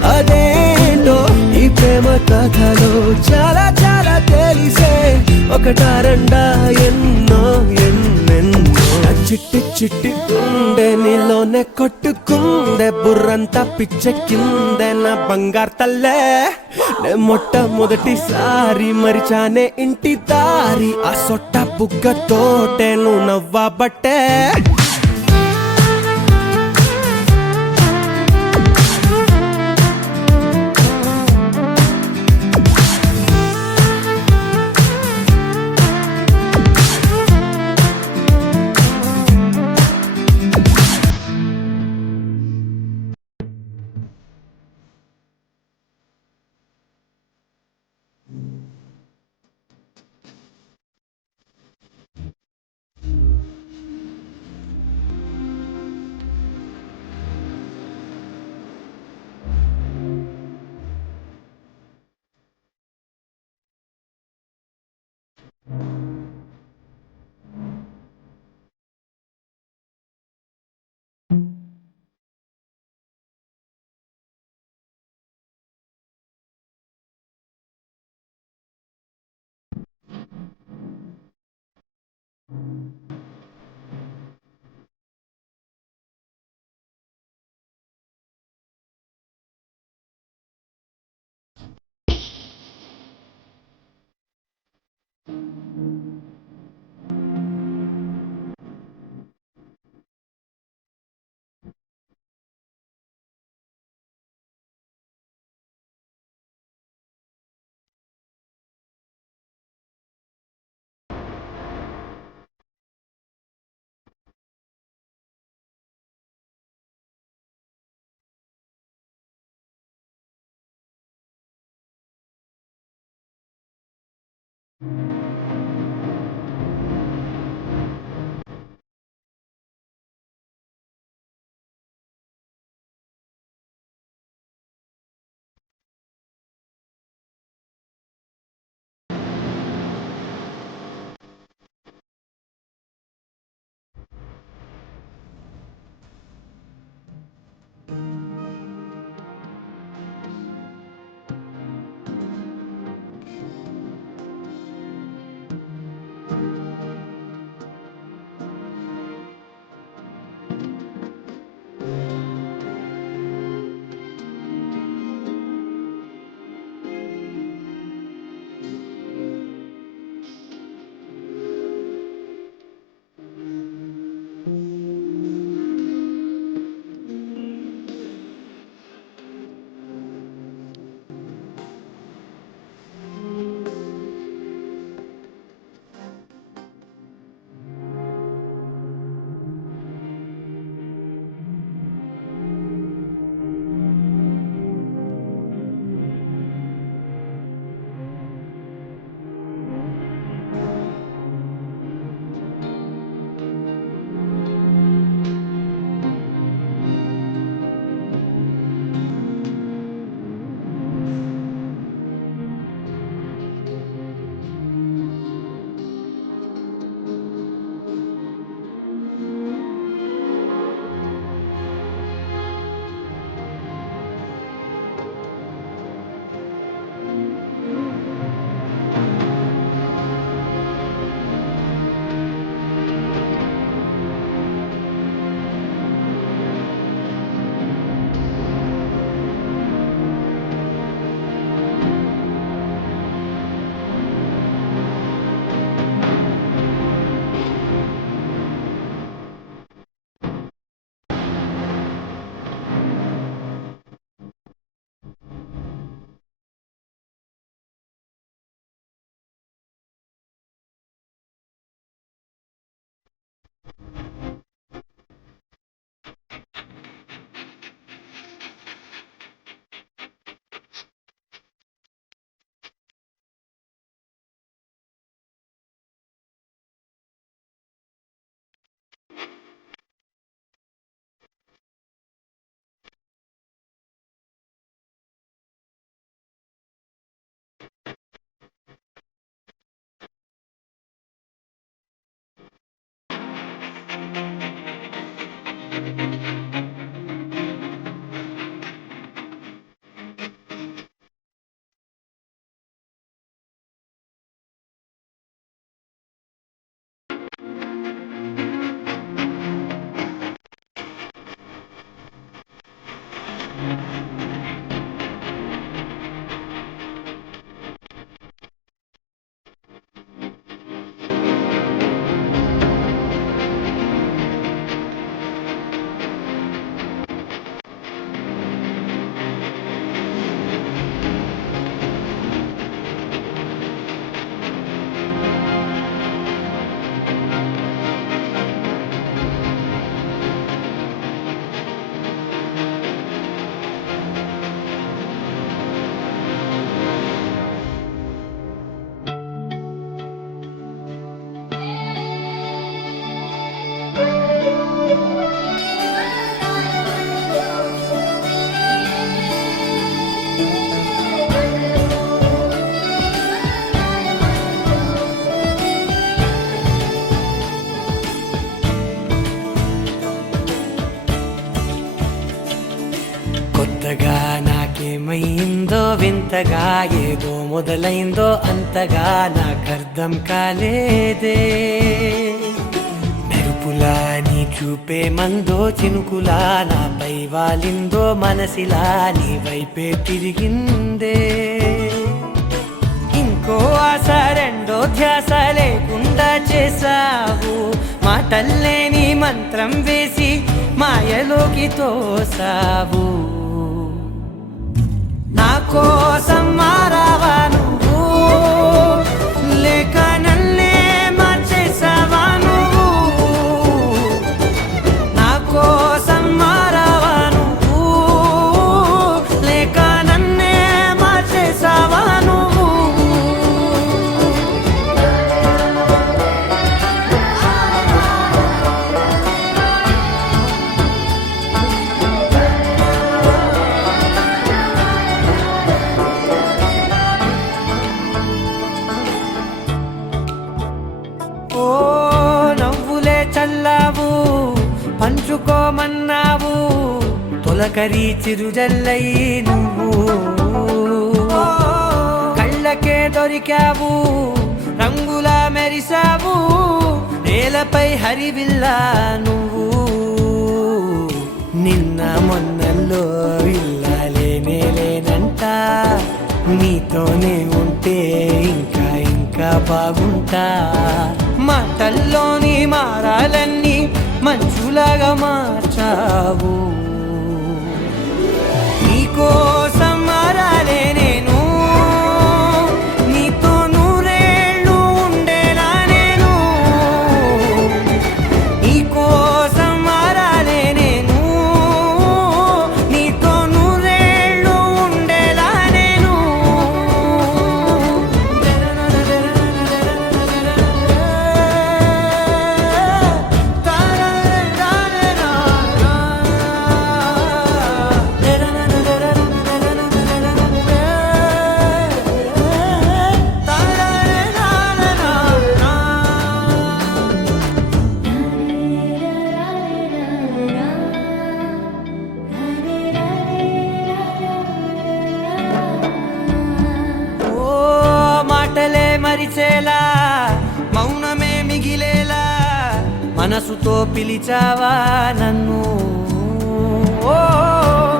అదేంటో ఈ ప్రేమ కథలో చాలా చాలా తెలిసే ఒకటారండా ఎన్నో ఎన్నెన్నో చిట్టి చిట్టి ఉండే నీలోనే కొట్టుకుందే బుర్రంతా పిచ్చెక్కిందే నా బంగారు తల్లే నే మొట్టమొదటిసారి మరిచానే ఇంటి దారి ఆ సొట్ట బుగ్గతోటే నువ్వు నవ్వబట్టే కొత్తగా నాకేమైందో వింతగా ఏదో మొదలైందో అంతగా నాకర్థం కాలేదే మెరుపులా నీ చూపే మందో చినుకులా నాపై వాలిందో మనసిలా నీ వైపే తిరిగిందే ఇంకో ఆశ రెండో ధ్యాస లేకుండా చేసావు మాటల్లే నీ మంత్రం వేసి మాయలోకి తోసావు నా కోసం మారావా నువ్వు లేక నన్నే మార్చేసావా నువ్వు నా కోసం మారావా నువ్వు లేక నన్నే మార్చేసావా నువ్వు ఓ నవ్వులే చల్లావు పంచుకోమన్నావు తొలకరి చిరుజల్లై నువ్వు కళ్ళకే దొరికావు రంగులా మెరిసావు నేలపై హరివిల్లా నువ్వు నిన్న మొన్నల్లో ఇల్లాలేనే లేనంట నీతోనే ఉంటే ఇంకా ఇంకా బాగుంటా మాటల్లోని మారాలన్నీ మంచులాగా మార్చావు నీకోసం మారాలే నేను నీతో నూరేళ్ళు ఉండేలా నేను నీకోసం మారాలే నేను నీతో నూరేళ్ళు ఉండేలా నేను ఓ మాటలే మరిచేలా మౌనమే మిగిలేలా మనసుతో పిలిచావా నన్ను ఓ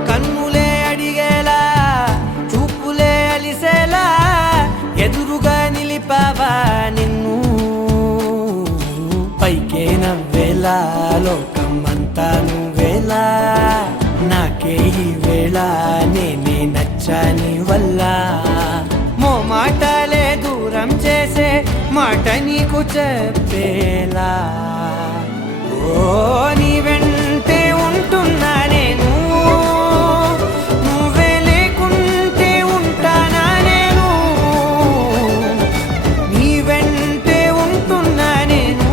కన్నులే అడిగేలా చూపులే అలిసేలా ఎదురుగా నిలిపావా నిన్ను పైకే నవ్వేలా లోకం అంతా నువ్వేలా నాకే ఈ వేళ నేనే నచ్చాని వల్ల మో మాటలే దూరం చేసే మాట నీకు చెప్పేలా ఓ నీ వెంటే ఉంటున్నా నేను నువ్వే లేకుంటే ఉంటానా నేను నీ వెంటే ఉంటున్నా నేను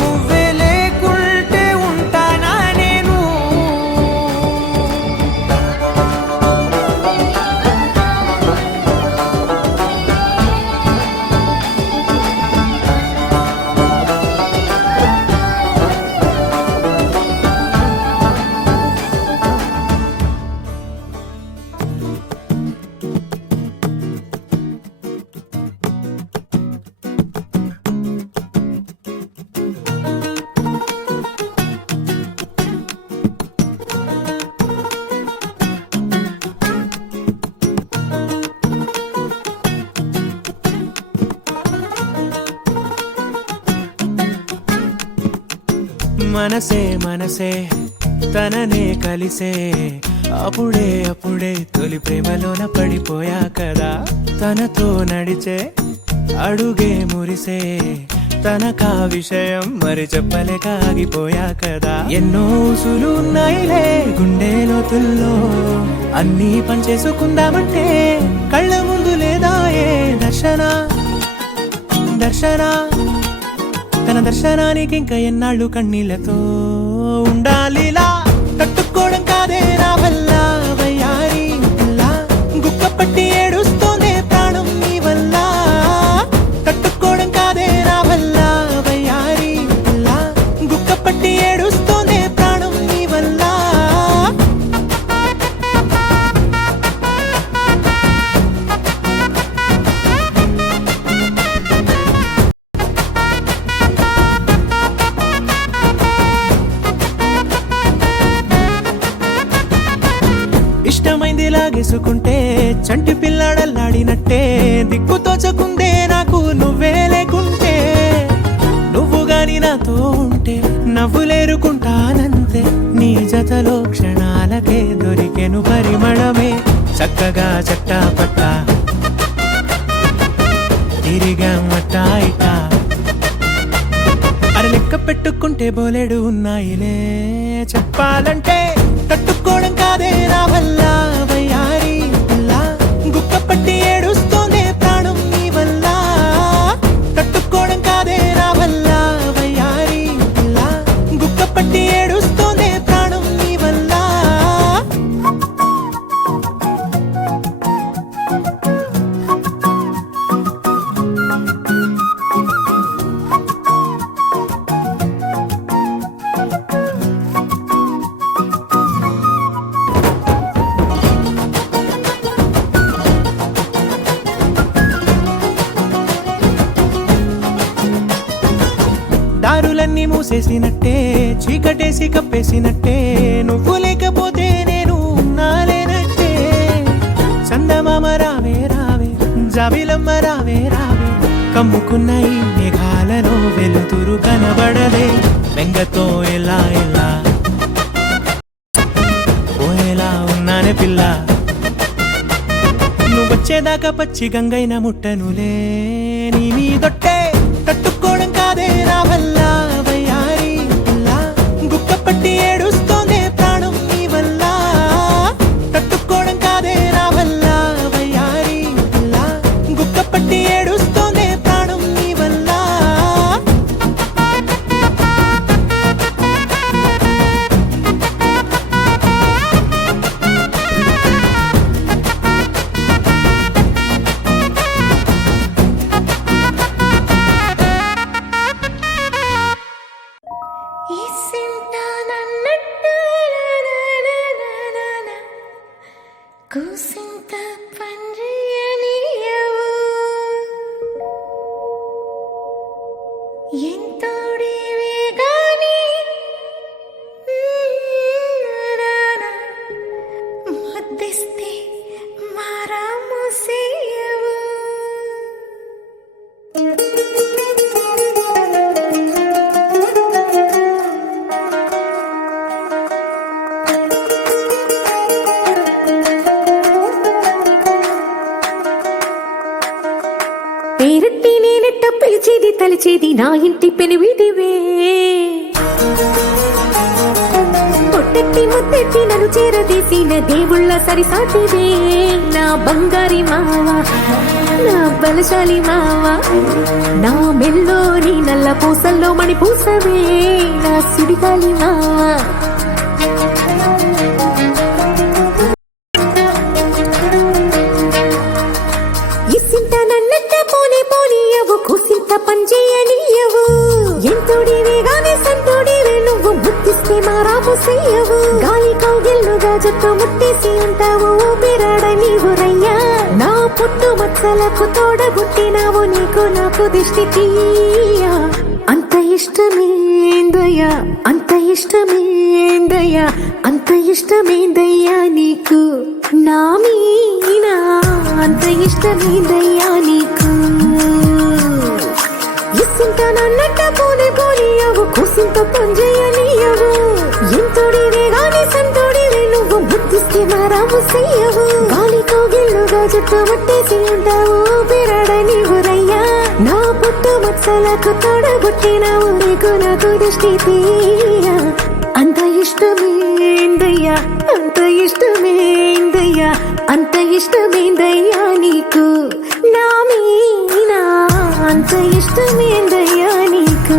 నువ్వే లేకుంటే ఉంటానా నేను మనసే మనసే తననే కలిసే అప్పుడే అప్పుడే తొలి ప్రేమలోన పడిపోయా కదా తనతో నడిచే అడుగే మురిసే తనకా విషయం మరి చెప్పలేక ఆగిపోయా కదా ఎన్నో ఊసులు ఉన్నాయిలే గుండె లోతుల్లో అన్నీ పనిచేసుకుందామంటే కళ్ళ ముందు లేదా ఏ దర్శన దర్శన తన దర్శనానికి ఇంకా ఎన్నాళ్ళు కన్నీళ్లతో ఉండాలిలా తట్టుకోవడం కాదే నా వల్ల వయ్యారి పిల్ల గుక్క పట్టి ఏడుస్తోందే ప్రాణం నీ వల్ల తట్టుకోవడం కాదే నా వల్ల వయ్యారి పిల్ల గుక్క పట్టి ఏడుస్తోందే ప్రాణం నీ వల్ల లాగేసుకుంటే చంటి పిల్లాడల్లాడినట్టే దిక్కు తోచకుందే నాకు నువ్వే లేకుంటే నువ్వు గాని నాతో ఉంటే నవ్వులేరుకుంటానంతే నీ జతలో క్షణాలకే దొరికెను పరిమళమే చక్కగా చట్టా పట్టా తిరిగా మట్టా ఇట్టా అర లెక్క పెట్టుకుంటే బోలెడు ఉన్నాయిలే చెప్పాలంటే తట్టుకోవడం కాదే నా వల్ల వయ్యారి పిల్ల గుక్క పట్టి ఏడుస్తోందే ప్రాణం నీ వల్ల తట్టుకోవడం కాదే నా వల్ల వయ్యారి పిల్ల గుక్క పట్టి ఏడుస్తోందే ప్రాణం నీ వల్ల దారులన్నీ మూసేసినట్టే చీకటేసి కప్పేసినట్టే నువ్వు లేకపోతే నేను ఉన్నాలేనట్టే చందమామ రావే రావే జాబిలమ్మ రావే రావే కమ్ముకున్న ఈ మేఘాలలో వెలుతురు కనబడదే బెంగతో ఎలా ఎలా పోయేలా ఉన్నానే పిల్ల నువ్వొచ్చేదాకా పచ్చి గంగైన ముట్టనులే నీ మీదొట్టే తట్టుకోవడం కాదే నా వల్ల వయ్యారి పిల్ల గుక్క పట్టి ఏడుస్తోందే ప్రాణం నీ వల్ల తట్టుకోవడం కాదే నా వల్ల వయ్యారి పిల్ల గుక్క పట్టి ఏడుస్తోందే ప్రాణం నీ వల్ల కూసింత పండ్రియనియవు ఎంతోడివే గాని ముద్దిస్తే మారాము సేయవు పేరట్టి నేనెట్ట పిలిచేది తలిచేది నా ఇంటి పెనువిటివే పొట్టెట్టి ముద్దెట్టి నన్ను చేరదీసిన దేవుళ్ళ సరిసాటివే నా బంగారి మావా నా బలశాలి మావా నా మెల్లోని నల్ల పూసల్లో మణి పూసవే నా సుడిగాలి మావా ఇసింత నన్నట్ట పోనీ పోనీయవు కూసింత పంచేయనియవు ఎంతోడివే గానే సంతోడివే నువ్వు ముద్దిస్తే మారాము చెయ్యవు గాలి కౌగిల్లుగా జట్టు ముట్టేసి ఉంటావు ఊపిరాడ నీవు రయ్యా నా పుట్టు మచ్చలకు తోడబుట్టినావు నీకు నాకు దిష్టి తీయా అంత ఇష్టమేందయ్యా అంత ఇష్టమేందయ్యా అంత ఇష్టమేందయ్యా నీకు నా మీనా అంత ఇష్టమేందయ్యా నీకు ఇసింత నన్నట్ట పోనీ పోనీయవు కూసింత పంజేయనియవు ఎంతోడివే గాని సంతోడివే నువ్వు ముద్దిస్తే మారాము చెయ్యవు గాలి కౌగిల్లుగా జట్టు ముట్టేసి ఉంటావు ఊపిరాడ నీవు రయ్యా నా పుట్టు మచ్చలకు తోడబుట్టినావు నీకు నాకు దృష్టి తీయా అంత ఇష్టమేందయ్యా అంత ఇష్టమేందయ్యా అంత ఇష్టమేందయ్యా నీకు నా మీనా అంత ఇష్టమేందయ్యా నీకు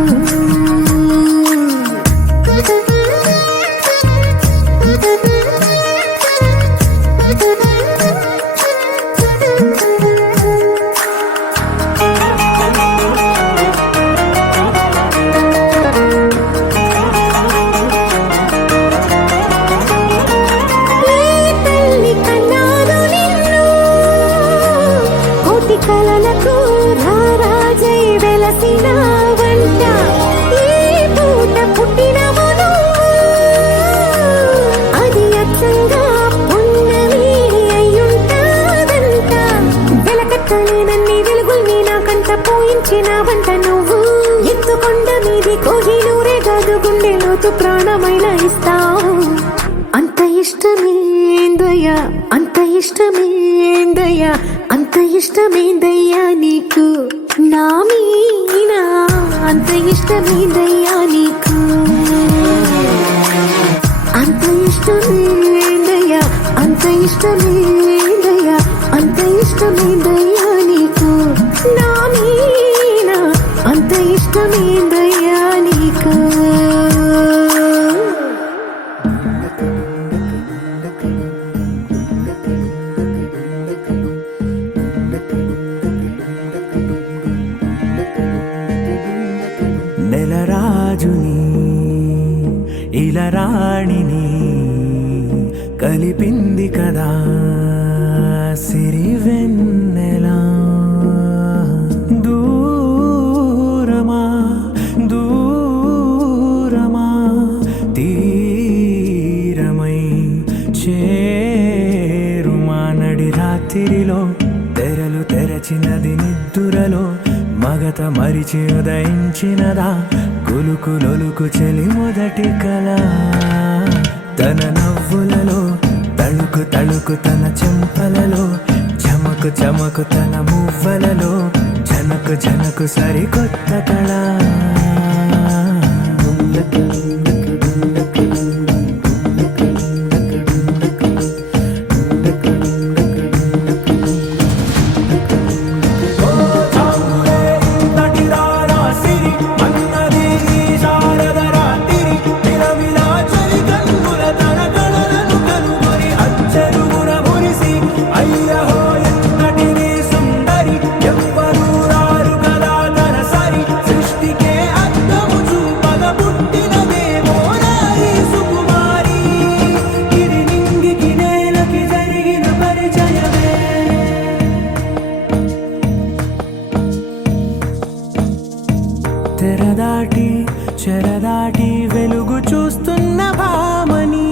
తల్లి కన్నాను నిన్ను ఇష్టమేందయ్యా అంత ఇష్టమేందయ్యా నీకు నా మీనా అంత ఇష్టమేందయ్యా నీకు అంత ఇష్టమేందయ్యా అంత ఇష్టమేందయ్యా అంత ఇష్టమేందయ్యా నీకు నా మీనా అంత ఇష్టమేందయ్యా నీకు నెలరాజుని ఇలరాణిని కలిపింది కదా సిరివెన్నెలా దూరమా దూరమా తీరమై చేరుమా నడి రాత్రిలో తెరలు తెరచినది నిద్దురలో మగత మరిచి ఉదయించినదా కులుకులొలుకు చెలి మొదటి కళ తన నవ్వులలో తళుకు తళుకు తన చెంపలలో చమకు చమకు తన మువ్వలలో జనకు జనకు సరికొత్త కళ తెరదాటి చెరదాటి వెలుగు చూస్తున్న భామని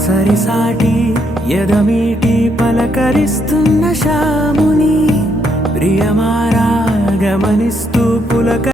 సరిసాటి ఎదమీటి పలకరిస్తున్న శాముని ప్రియమారా గమనిస్తూ పులక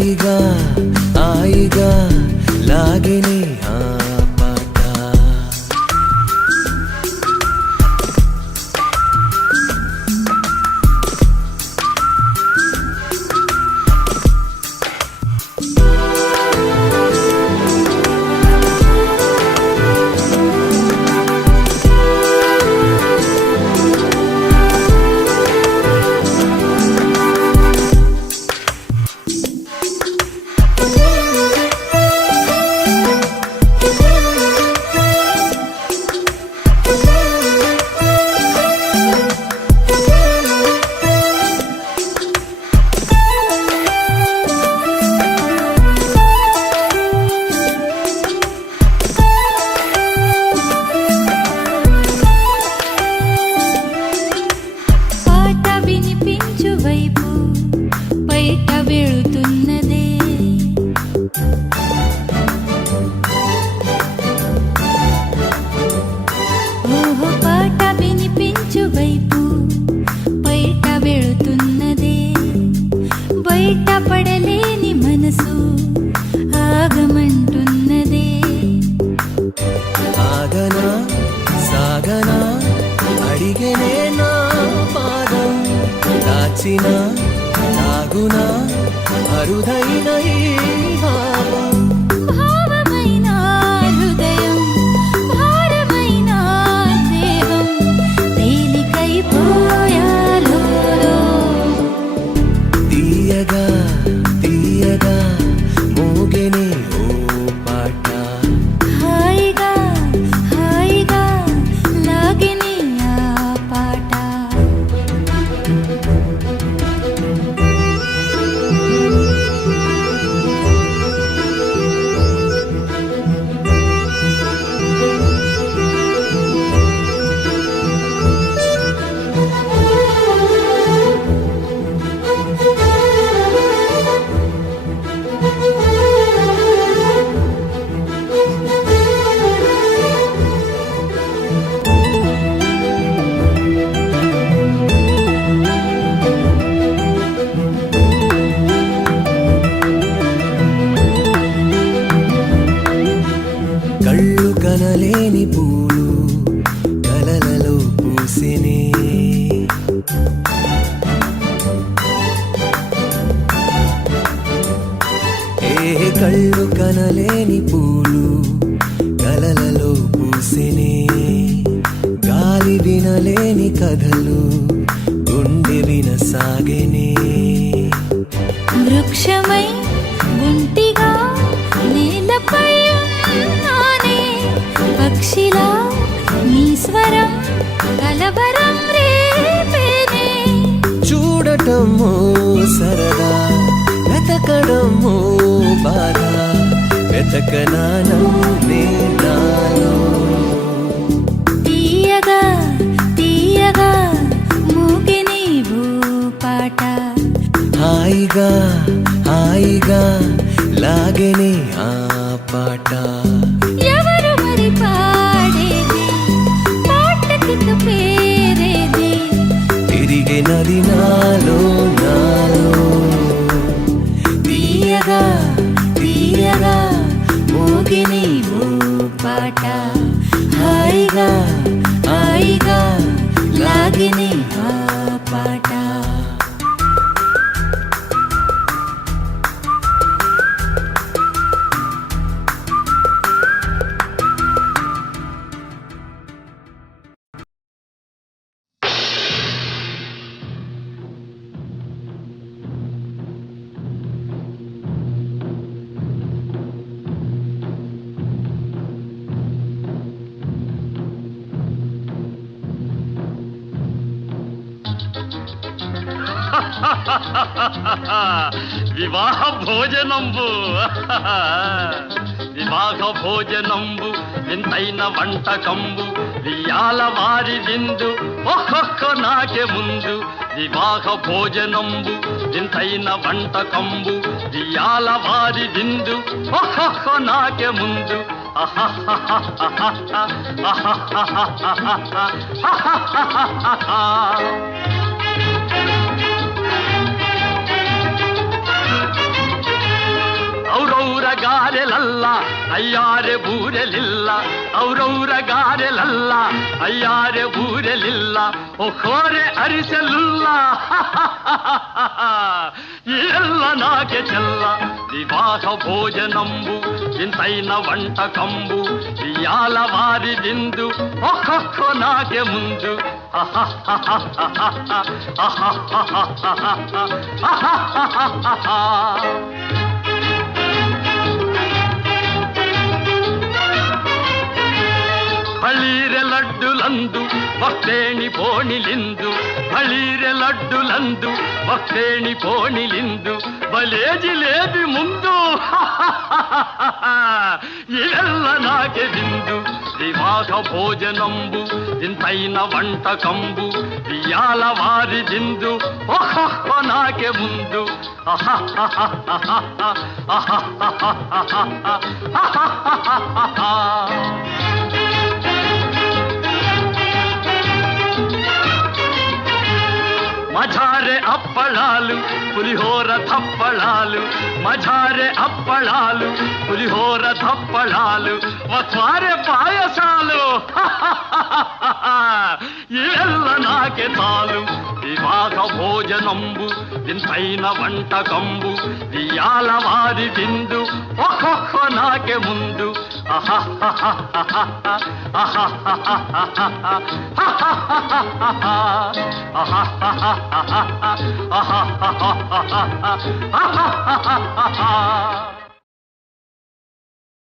హాయిగా హాయిగా లాగిని ఆ పాట పాట వినిపించు వైపు బయట వెళుతున్నదే ఓహో పాట వినిపించు వైపు బయట వెళుతున్నదే బయట పడలేని మనసు ఆగమంటున్నదే ఆగనా సాగనా అడిగనే నా పాదం దాచిన తాగునా అరుదైన ఈ భావం భావమైన హృదయం భారమైన దేహం తేలికైపోయాలో తీయగా తీయగా మోగెనే ఓ పాట హాయిగా హాయిగా లాగిని ఆ పాట కళ్ళు కనలేని పూలు కలలలో పూసినే ఏ కళ్ళు కనలేని పూలు కలలలో పూసినే గాలి వినలేని కథలు గుండె వినసాగెనే వృక్షమై ఒంటిగా నేలపై ఉన్నానే పక్షిలా నీ స్వరం కలవరం రేపేనే చూడటమో సరదా వెతకడమో బాధ వెతకనానం నాలో తీయగా తీయగా మూగి నీవు పాట హాయిగా హాయిగా లాగెనే ఆ పాట ఎవరు మరి పాడేది పాట కింద పేరేది తిరిగినది నాలో నాలో తీయగా తీయగా మోగి నీవు పాట హాయిగా హాయిగా లాగిని ఆ పాట వివాహ భోజనంబు వివాహ భోజనంబు వింతైన వంటకంబు వియాల వారి విందు ఒక్కొక్క నాకే ముందు వివాహ భోజనంబు వింతైన వంటకంబు వియాల వారి విందు ఒక్కొక్క నాకే ముందు ಅಯ್ಯಾರೆ ಬೂರೆಲಿಲ್ಲ ಔರೌರ ಗಾರೆಲಲ್ಲ ಅಯ್ಯಾರೆ ಬೂರೆಲಿಲ್ಲ ಒಖೋರೆ ಅರಿಸಲಿಲ್ಲ ಎಲ್ಲ ನಾಗೆ ಚೆಲ್ಲ ವಿವಾಹ ಭೋಜನಂಬು ಇಂತೈನ వంట కంబు ఇయాల వారి విందు ఒక్కొక్క నాకే ముందు ಬಳೀರೆ ಲಡ್ಡುಲಂದು ಭಕ್ತೇಣಿ ಪೋಣಿಲಿಂದು ಬಳೀರೆ ಲಡ್ಡುಲಂದು ಭಕ್ತೇಣಿ ಪೋಣಿಲಿಂದು ಬಲೇಜಿ లేది ముందు ఇవెల్ల నాకే విందు వివాహ భోజనంబు ఇంతైన వంటకంబు ఇయాల వారి విందు ఒక్కొక్క నాకే ముందు మజారే అప్పళాలు పులిహోర తప్పళాలు మజారే అప్పళాలు పులిహోర తప్పళాలు వస్వారే పాయసాలు ఇవెల్ల నాకే తాలు వివాహ భోజనంబు ఇంతైన వంటకంబు ఇయాల వారి విందు ఒక్కొక్క నాకే ముందు ఆహా